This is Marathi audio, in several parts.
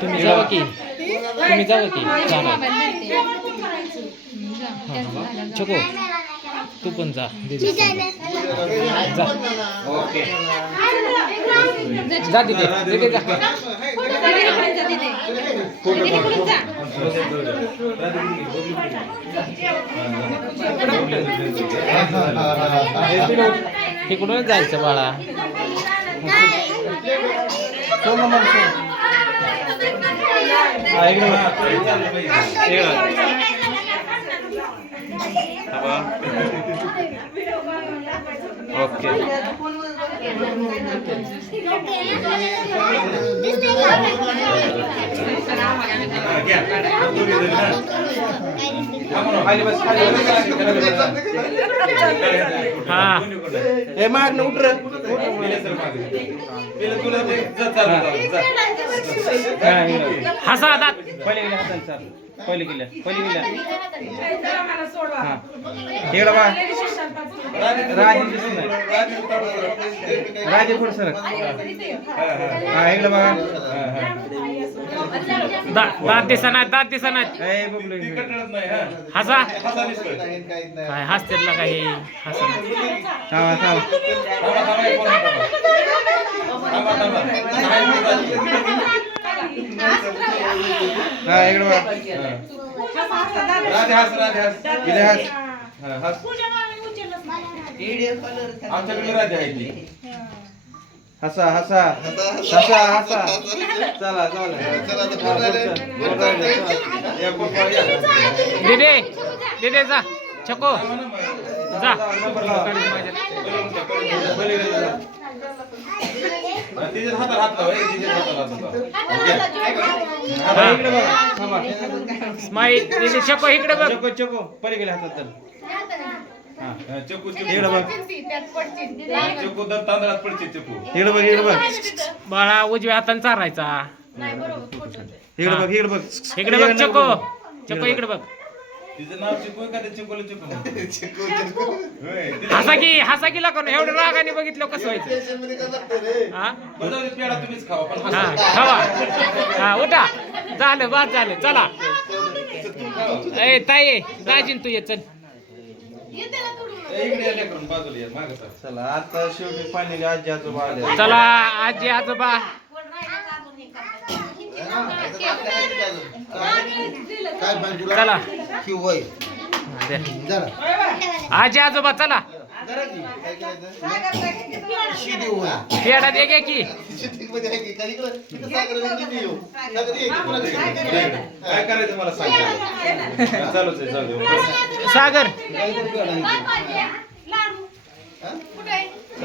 तुम्ही जावा की चको तू पण जा जा दीदी जा तिकडूनच जायचं बाळा ओके हाँ ए माग ना उतर हसा दात पहिले गेले हाताला सर पहिले गेले हां इकडे बा राजे पुढे सर हां इकडे बघा दात दिसणार ए बबलू हसा काय हसतेत ना काही हसा थांबा हा इकडे बघा राधे हस गेले हस हस आमच्याकडे राधे आहे ती हसा चला दीदी जा चको जा स्माईल दीदी चको इकडे बघ चको पहिले गेले हातात बाळा उजव्या हाताने चारायचा इकडे बघ चको इकडे बघ हसा की लागून एवढं रागाने बघितलं कसं व्हायचं खावा हा उठा झालं बाद झालं चला ए ताई राजीन तू ये चल चला आता शेवटी पाणी आजी आजोबा आले चला आजी आजोबा चला आजी आजोबा चला पेढा दे की काय करायचं मला सांग सागर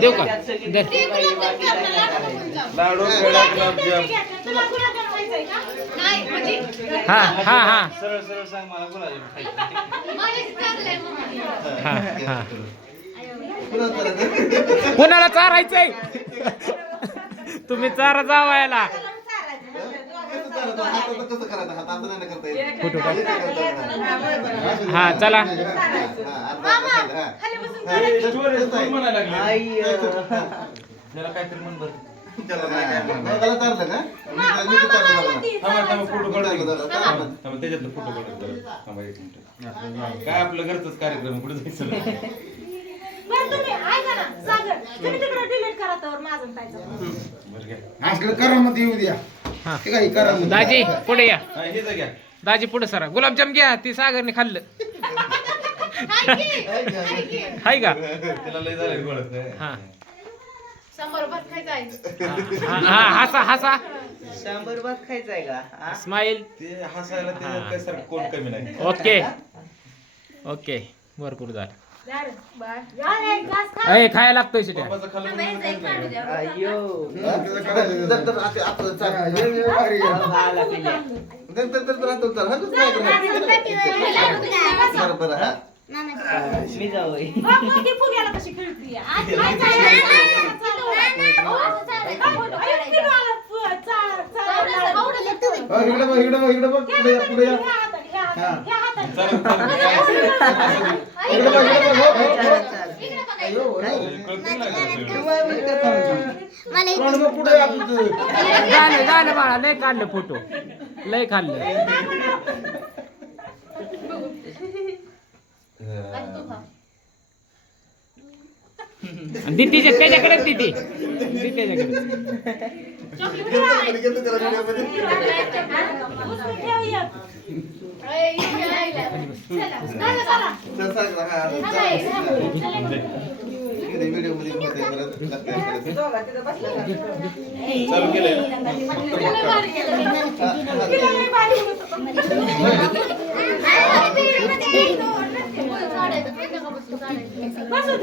देऊ का लाडू पेढा गुलाबजाम हा सरळ सांग मला गुलाबजाम कोणाला चारायचंय तुम्ही चारा जावायला हा चला काहीतरी म्हण बरं त्याच्यातलं फोटो काय आपलं घरचाच कार्यक्रम पुढे जायचं दाजी पुढे या दाजी पुढे सरा गुलाबजाम घ्या ती सागरने खाल्लं हाय का हा हसा 100 भात खायचाय का स्माईल ते हसायला ते काय सर कोण कमी नाही ओके भरपूर झालं खायला लागतोय शिट्या अय्यो मी जाऊ इकडे बघ इकडे बघ इकडे बघ पुढे या पुढे या हा इकडे बघ इकडे बघ पुढे या तुझं झालं झालं बाळा लय काढलं फोटो लय खाल्लं दितीच्या त्याच्याकडे दिती त्याच्याकडे व्हिडिओ मध्ये चालू केलंय मस्त झालं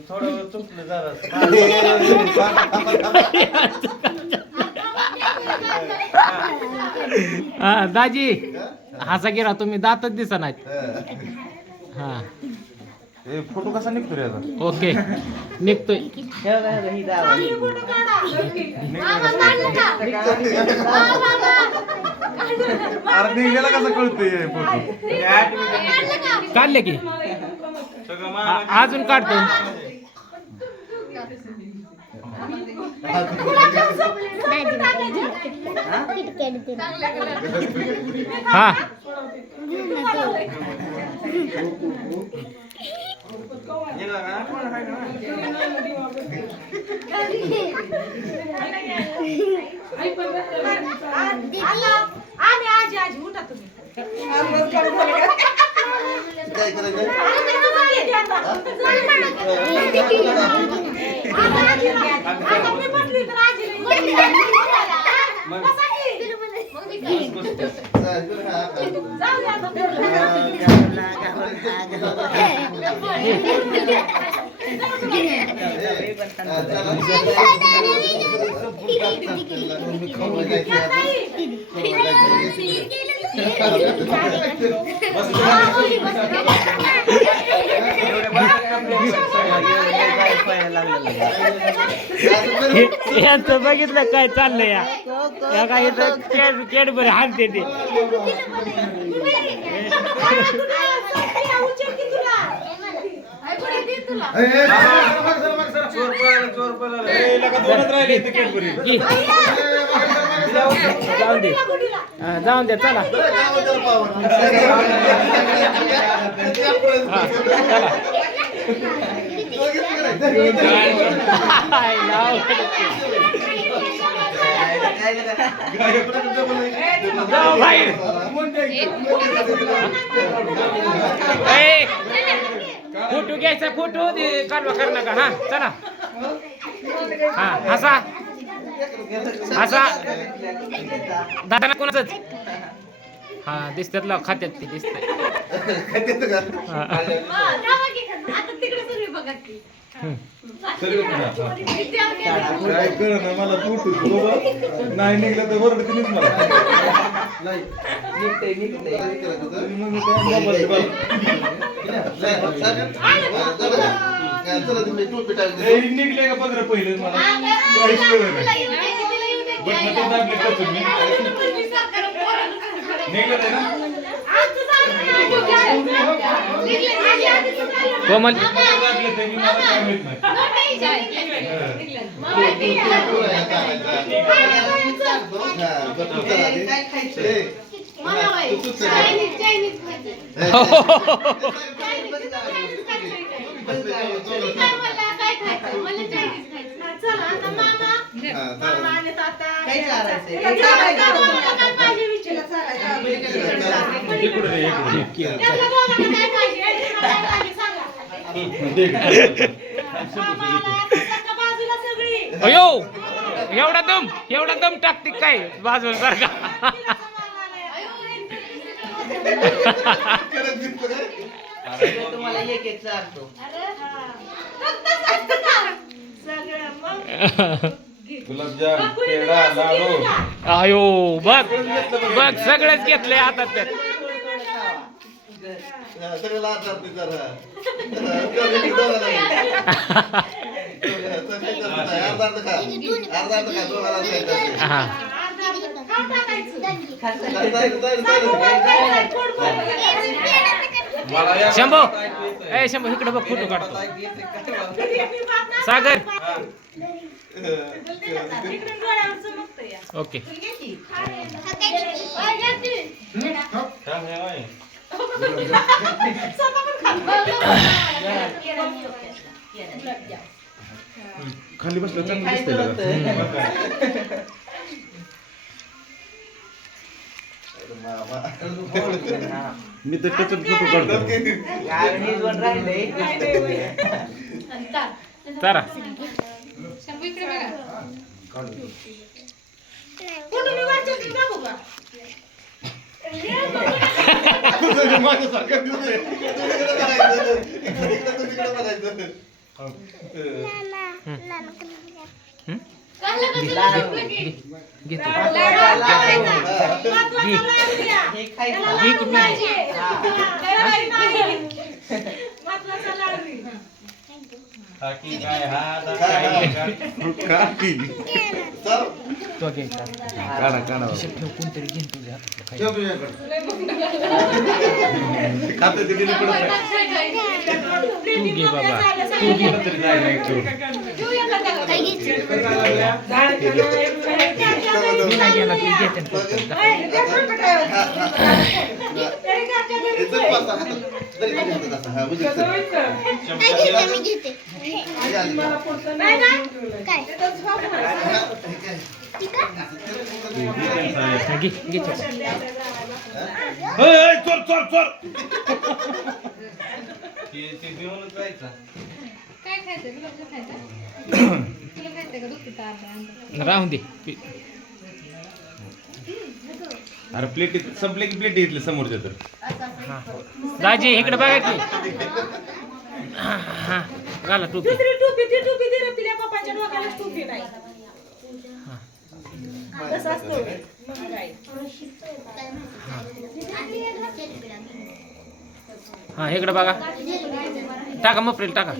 थोडं चुकलं जरा हा दाजी हसा गिरा तुम्ही दातच दिसा नाहीत हा फोटो कसा निघतो रे आता ओके निघतोय ही जावा अरे निघायला कसं कळतोय फोटो काढले की अजून काढतो हा आम्ही आजी आजी उठा तुम्ही काय करायचं यांचं बघितलं काय चाललंय या काय कॅडबरी हाणते ते जाऊन दे जाऊन दे चला जाऊ बाहेर फोटो घ्यायचा फोटो कालवा कर नका हा चला हा हसा हसा दादाला कोणाच हा दिसतात लाव खात्यात ते दिसतंय काय कर ना मला फोटो नाही निघलं तर बरं तुम्हीच मला मग मी काय मोबाईल निघले का बघ पहिले मला काहीच कळलं नाही बटन तर दाबले का तुम्ही निघलं आहे ना कोमल दाबले ते मला काय माहित अयो एवढा दम टाकते काय बाजूला सारखा तुम्हाला एक एक चालतो गुलाबजाम पेढा लाडू अयो बघ बघ सगळंच घेतलंय हातात त्यात सगळं लाज जाते जरा. दोघं दोघं अर्धा खा दोघाला हा शंभू ए शंभू इकडे बघ फोटो काढतो सागर ओके खाली बसलं चांगलं दिसतंय मी तर टचून फोटो काढतो चला माझ्यासारखं दिसतंय कोणतरी घेईन तुझ्या खातं ते दिलं पडत तू घे बाबा मी नाही घेणार ती घेते घे चोर चोर चोर काय खायचं गुलाबजाम खायचा तुला खायचं का दुखी ताप राहून दे अरे प्लेट संपले की प्लेट घेतली समोरच्या तर दाजी इकडे बघा की हा घाला टोपी दुसरी टोपी ती टोपी दे रे तिला पप्पाच्या डोक्याला टोपी नाही तसं असतं मग काय हा इकडे बघा टाका मपरेल टाका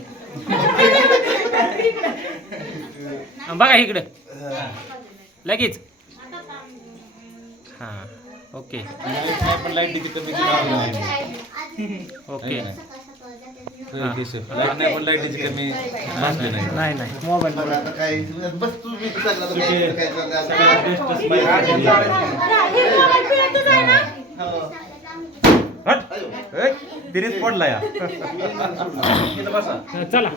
बघा इकडे लगेच हा ओके पण लाईट कमी ओके लाईट नाही पण लाईटीची कमी भासली नाही नाही नाही मोबाईल आता काय बस तू मी सांगला तिनेच पडला या चला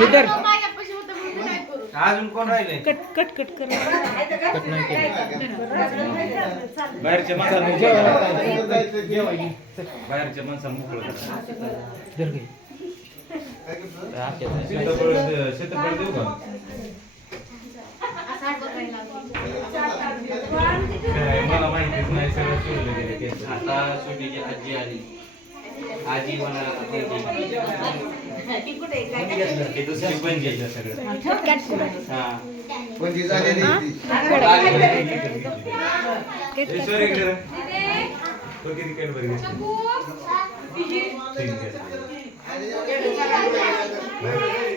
इधर अजून कोण राहिले कट कट कट कर कट नाही केलं बाहेरच्या माणसाला बाहेरच्या माणसाला मोकळं जर घे शेतफळ देऊ का मला माहितीच नाही सगळं सोडलं गेलं केस. आता सुटीची आजी आली आजी म्हणाला हे दुसरी पण गेलं सगळं हा म्हणजे झालेली ईश्वर एक जरा. तो किती कॅडबरी घेतली? ठीक आहे.